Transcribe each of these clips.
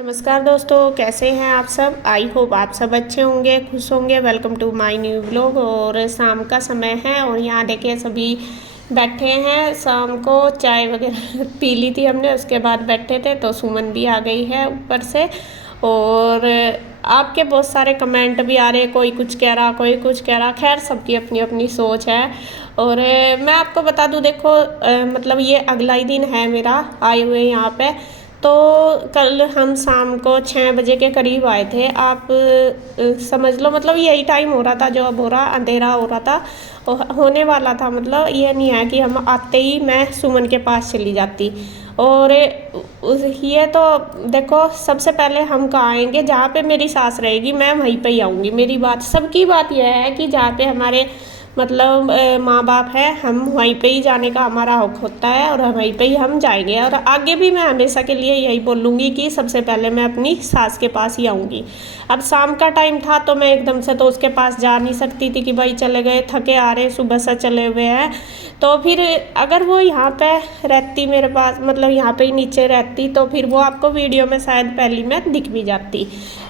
नमस्कार दोस्तों, कैसे हैं आप सब। आई होप आप सब अच्छे होंगे, खुश होंगे। Welcome to my new vlog. और शाम का समय है और यहाँ देखिए सभी बैठे हैं। शाम को चाय वगैरह पी ली थी हमने, उसके बाद बैठे थे तो सुमन भी आ गई है ऊपर से। और आपके बहुत सारे कमेंट भी आ रहे, कोई कुछ कह रहा, कोई कुछ कह रहा। खैर सबकी अपनी अपनी सोच है। और मैं आपको बता दूं, देखो मतलब ये अगला ही दिन है मेरा आए हुए यहाँ पे। तो कल हम शाम को 6 बजे के करीब आए थे। आप समझ लो, मतलब यही टाइम हो रहा था जो अब हो रहा, अंधेरा हो रहा था होने वाला था। मतलब ये नहीं है कि हम आते ही मैं सुमन के पास चली जाती। और ये तो देखो, सबसे पहले हम कहाँ आएंगे, जहाँ पे मेरी सास रहेगी मैं वहीं पे ही आऊँगी। मेरी बात, सबकी बात यह है कि जहाँ पे हमारे मतलब माँ बाप है, हम वहीं पे ही जाने का हमारा हक होता है और वहीं पे ही हम जाएंगे। और आगे भी मैं हमेशा के लिए यही बोलूँगी कि सबसे पहले मैं अपनी सास के पास ही आऊँगी। अब शाम का टाइम था तो मैं एकदम से तो उसके पास जा नहीं सकती थी कि भाई चले गए, थके आ रहे, सुबह से चले हुए हैं। तो फिर अगर वो यहाँ पे रहती मेरे पास, मतलब यहाँ पे ही नीचे रहती, तो फिर वो आपको वीडियो में शायद पहली में दिख भी जाती।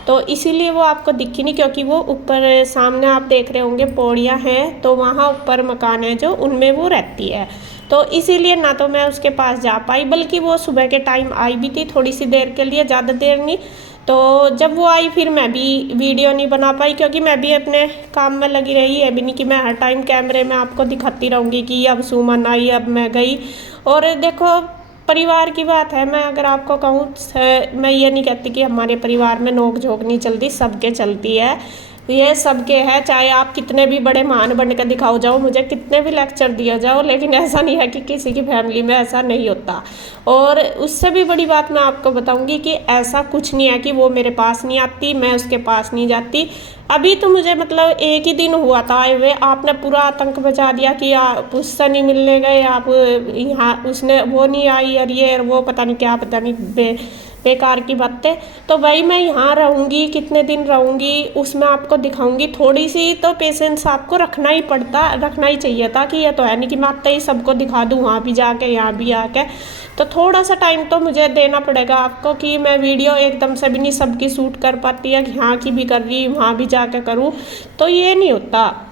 तो इसीलिए वो आपको दिखी नहीं, क्योंकि वो ऊपर सामने आप देख रहे होंगे पौड़ियाँ हैं, तो वहाँ ऊपर मकान है जो, उनमें वो रहती है। तो इसीलिए ना तो मैं उसके पास जा पाई, बल्कि वो सुबह के टाइम आई भी थी थोड़ी सी देर के लिए, ज़्यादा देर नहीं। तो जब वो आई फिर मैं भी वीडियो नहीं बना पाई, क्योंकि मैं भी अपने काम में लगी रही। है भी नहीं कि मैं हर टाइम कैमरे में आपको दिखाती रहूँगी कि अब सुमन आई, अब मैं गई। और देखो, परिवार की बात है। मैं अगर आपको कहूँ, मैं ये नहीं कहती कि हमारे परिवार में नोक झोंक नहीं चलती, सबके चलती है। ये सबके है, चाहे आप कितने भी बड़े महान बन कर दिखाओ जाओ, मुझे कितने भी लेक्चर दिया जाओ, लेकिन ऐसा नहीं है कि किसी की फैमिली में ऐसा नहीं होता। और उससे भी बड़ी बात मैं आपको बताऊंगी कि ऐसा कुछ नहीं है कि वो मेरे पास नहीं आती, मैं उसके पास नहीं जाती। अभी तो मुझे मतलब एक ही दिन हुआ था आए हुए, आपने पूरा आतंक मचा दिया कि आप उससे नहीं मिलने गए, आप यहाँ उसने वो नहीं आई, और ये और वो पता नहीं क्या, पता नहीं बेकार की बातें। तो भाई मैं यहाँ रहूँगी, कितने दिन रहूँगी, उसमें आपको दिखाऊंगी। थोड़ी सी तो पेशेंस आपको रखना ही चाहिए था। कि ये तो है नहीं कि मैं आते ही सबको दिखा दूँ, वहाँ भी जाके यहाँ भी आके। तो थोड़ा सा टाइम तो मुझे देना पड़ेगा आपको, कि मैं वीडियो एकदम से भी नहीं सबकी शूट कर पाती है, कि यहाँ की भी कर रही, वहाँ भी जाके करूँ, तो ये नहीं होता।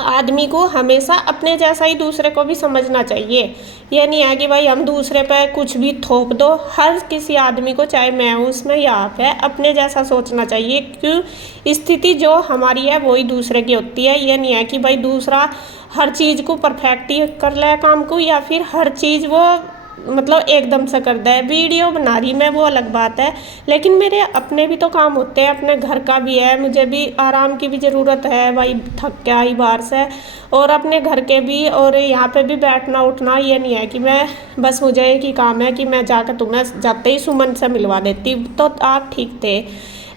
आदमी को हमेशा अपने जैसा ही दूसरे को भी समझना चाहिए। ये नहीं है कि भाई हम दूसरे पे कुछ भी थोप दो। हर किसी आदमी को, चाहे मैं हूँ उसमें या आप है, अपने जैसा सोचना चाहिए। क्यों, स्थिति जो हमारी है वही दूसरे की होती है। ये नहीं है कि भाई दूसरा हर चीज़ को परफेक्ट ही कर ले काम को, या फिर हर चीज़ वो मतलब एकदम से कर दे। वीडियो बना रही मैं, वो अलग बात है, लेकिन मेरे अपने भी तो काम होते हैं, अपने घर का भी है, मुझे भी आराम की भी ज़रूरत है भाई, थक के आई बाहर से। और अपने घर के भी, और यहाँ पे भी बैठना उठना। ये नहीं है कि मैं बस, मुझे एक ही काम है कि मैं जाकर तुम्हें जाते ही सुमन से मिलवा देती तो आप ठीक थे,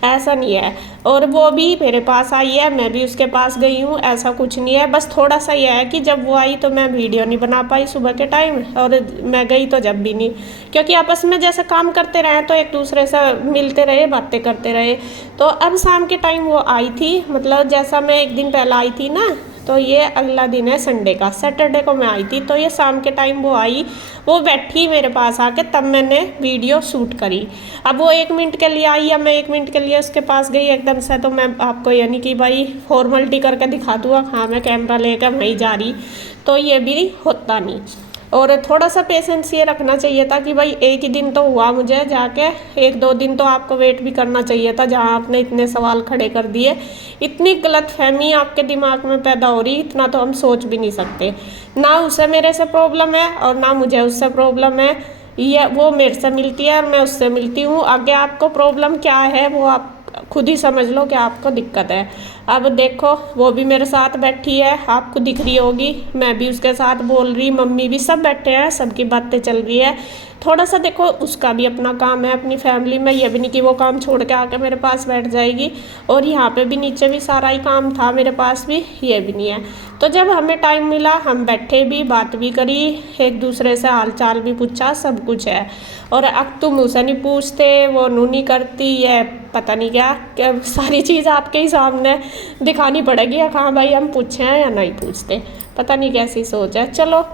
ऐसा नहीं है। और वो भी मेरे पास आई है, मैं भी उसके पास गई हूँ, ऐसा कुछ नहीं है। बस थोड़ा सा यह है कि जब वो आई तो मैं वीडियो नहीं बना पाई सुबह के टाइम, और मैं गई तो जब भी नहीं, क्योंकि आपस में जैसे काम करते रहे तो एक दूसरे से मिलते रहे, बातें करते रहे। तो अब शाम के टाइम वो आई थी, मतलब जैसा मैं एक दिन पहले आई थी ना, तो ये अगला दिन है संडे का, सैटरडे को मैं आई थी। तो ये शाम के टाइम वो आई, वो बैठी मेरे पास आके, तब मैंने वीडियो शूट करी। अब वो 1 मिनट के लिए आई, या मैं 1 मिनट के लिए उसके पास गई एकदम से, तो मैं आपको यानी कि भाई फॉर्मेलिटी करके दिखा दूँगा, हाँ मैं कैमरा लेकर वहीं जा रही, तो ये भी होता नहीं। और थोड़ा सा पेशेंस ये रखना चाहिए था कि भाई एक ही दिन तो हुआ मुझे जाके, 1-2 दिन तो आपको वेट भी करना चाहिए था, जहाँ आपने इतने सवाल खड़े कर दिए। इतनी गलतफहमी आपके दिमाग में पैदा हो रही, इतना तो हम सोच भी नहीं सकते। ना उसे मेरे से प्रॉब्लम है और ना मुझे उससे प्रॉब्लम है। ये वो मेरे से मिलती है और मैं उससे मिलती हूँ। आगे आपको प्रॉब्लम क्या है वो आप खुद ही समझ लो कि आपको दिक्कत है। अब देखो, वो भी मेरे साथ बैठी है, आपको दिख रही होगी, मैं भी उसके साथ बोल रही, मम्मी भी, सब बैठे हैं, सबकी बातें चल रही है। थोड़ा सा देखो, उसका भी अपना काम है अपनी फैमिली में, ये भी नहीं कि वो काम छोड़ के आके मेरे पास बैठ जाएगी। और यहाँ पे भी नीचे भी सारा ही काम था मेरे पास भी, ये भी नहीं है। तो जब हमें टाइम मिला हम बैठे भी, बात भी करी, एक दूसरे से हाल चाल भी पूछा, सब कुछ है। और अब तुम उसे नहीं पूछते, वो नू नहीं करती, ये पता नहीं क्या सारी चीज़ आपके ही सामने दिखानी पड़ेगी। हाँ भाई हम पूछे हैं या नहीं पूछते, पता नहीं कैसी सोच है। चलो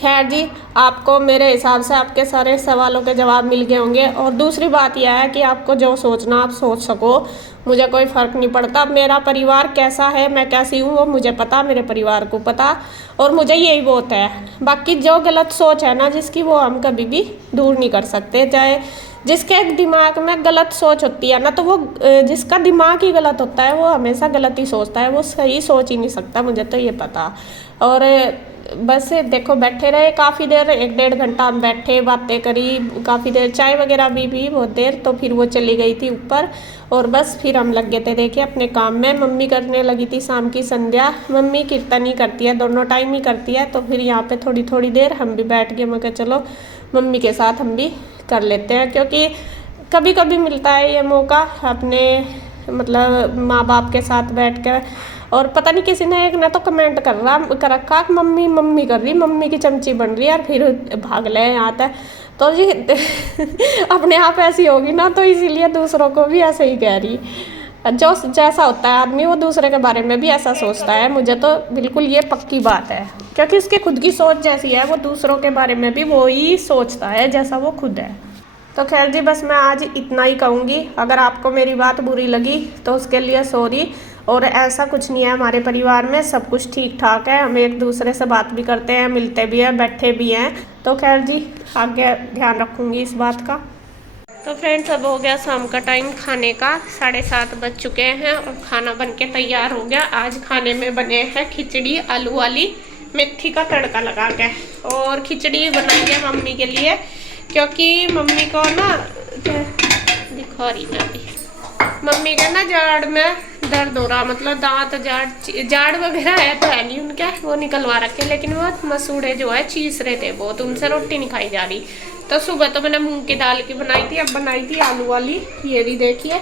खैर जी, आपको मेरे हिसाब से आपके सारे सवालों के जवाब मिल गए होंगे। और दूसरी बात यह है कि आपको जो सोचना आप सोच सको, मुझे कोई फ़र्क नहीं पड़ता। मेरा परिवार कैसा है, मैं कैसी हूँ, वो मुझे पता, मेरे परिवार को पता, और मुझे यही बहुत है। बाकी जो गलत सोच है ना जिसकी, वो हम कभी भी दूर नहीं कर सकते। चाहे जिसके दिमाग में गलत सोच होती है ना, तो वो जिसका दिमाग ही गलत होता है वो हमेशा गलत ही सोचता है, वो सही सोच ही नहीं सकता, मुझे तो ये पता। और बस देखो बैठे रहे काफ़ी देर, 1-1.5 घंटा हम बैठे, बातें करी, काफ़ी देर चाय वगैरह भी पी बहुत देर। तो फिर वो चली गई थी ऊपर, और बस फिर हम लग गए थे देखिए अपने काम में। मम्मी करने लगी थी शाम की संध्या। मम्मी कीर्तन ही करती है, दोनों टाइम ही करती है। तो फिर यहाँ पे थोड़ी थोड़ी देर हम भी बैठ गए। मैं कहा चलो मम्मी के साथ हम भी कर लेते हैं, क्योंकि कभी कभी मिलता है ये मौका अपने मतलब माँ बाप के साथ बैठ कर। और पता नहीं किसी ने एक ने तो कमेंट कर रखा, मम्मी मम्मी कर रही, मम्मी की चमची बन रही है, और फिर भाग ले यहाँ तक। तो जी अपने आप ऐसी होगी ना, तो इसीलिए दूसरों को भी ऐसे ही कह रही। जो जैसा होता है आदमी, वो दूसरे के बारे में भी ऐसा सोचता है। मुझे तो बिल्कुल ये पक्की बात है, क्योंकि उसकी खुद की सोच जैसी है, वो दूसरों के बारे में भी वो ही सोचता है जैसा वो खुद है। तो खैर जी, बस मैं आज इतना ही कहूँगी। अगर आपको मेरी बात बुरी लगी तो उसके लिए सॉरी। और ऐसा कुछ नहीं है, हमारे परिवार में सब कुछ ठीक ठाक है। हम एक दूसरे से बात भी करते हैं, मिलते भी हैं, बैठे भी हैं। तो खैर जी, आगे ध्यान रखूँगी इस बात का। तो फ्रेंड्स, अब हो गया शाम का टाइम खाने का, 7:30 बज चुके हैं और खाना बन के तैयार हो गया। आज खाने में बने हैं खिचड़ी आलू वाली, मेथी का तड़का लगा के। और खिचड़ी बनाई है मम्मी के लिए, क्योंकि मम्मी को ना दिखा रही मैं अभी, मम्मी के ना जाड़ में दर्द हो रहा, मतलब दांत जाड़ वगैरह है तो है नहीं उनके, वो निकलवा रखे, लेकिन वो मसूड़े जो है चीस रहे थे बहुत, उनसे रोटी नहीं खाई जा रही। तो सुबह तो मैंने मूंग की दाल की बनाई थी, अब बनाई थी आलू वाली। ये भी देखिए,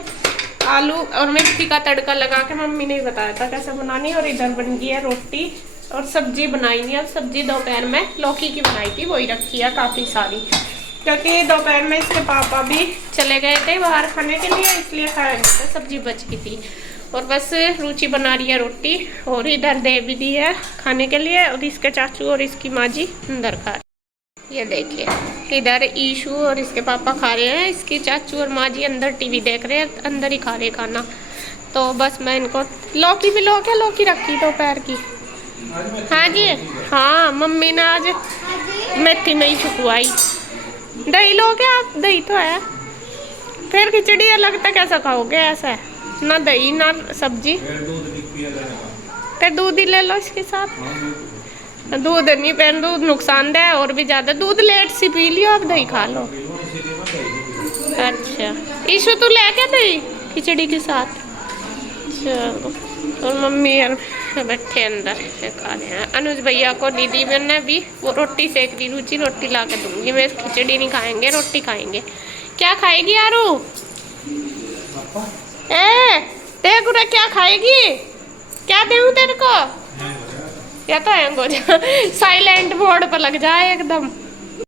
आलू और मेथी का तड़का लगा के मम्मी ने बताया था कैसे बनानी। और इधर बन गई है रोटी, और सब्जी बनाई नहीं। अब सब्जी दोपहर में लौकी की बनाई थी, वही रखी है काफ़ी सारी, क्योंकि दोपहर में इसके पापा भी चले गए थे बाहर खाने के लिए, इसलिए खाया नहीं था, सब्जी बच गई थी। और बस रुचि बना रही है रोटी, और इधर दे भी दी है खाने के लिए। और इसके चाचू और इसकी माँ जी अंदर खा रहे। ये देखिए, इधर ईशु और इसके पापा खा रहे हैं, इसकी चाचू और माँ जी अंदर टीवी देख रहे हैं, अंदर ही खा रहे खाना। तो बस मैं इनको लौकी भी लो, क्या लौकी रखी दोपहर की। हाँ जी, हाँ मम्मी ने आज मेथी में ही छुपवाई। दही लोगे आप? दही तो है, फिर खिचड़ी अलग तक कैसा खाओगे? ऐसा है ना, दही ना सब्जी, फिर दूध ही ले लो इसके साथ। दूध नहीं, फिर दूध नुकसानदेह है और भी ज़्यादा। दूध लेट से पी लियो, अब दही खा लो। अच्छा ईशु तू ले क्या दही खिचड़ी के साथ? चलो, और मम्मी यार बैठे अंदर खा रहे हैं। अनुज भैया को दीदी मैंने भी वो रोटी सेक दी, रुचि रोटी ला के दूंगी मैं, खिचड़ी नहीं खाएंगे, रोटी खाएंगे। क्या खाएगी यारू? देख उरे क्या खाएगी, क्या दूँ तेरे को? या तो हैंग हो जा, साइलेंट मोड पर लग जाए एकदम।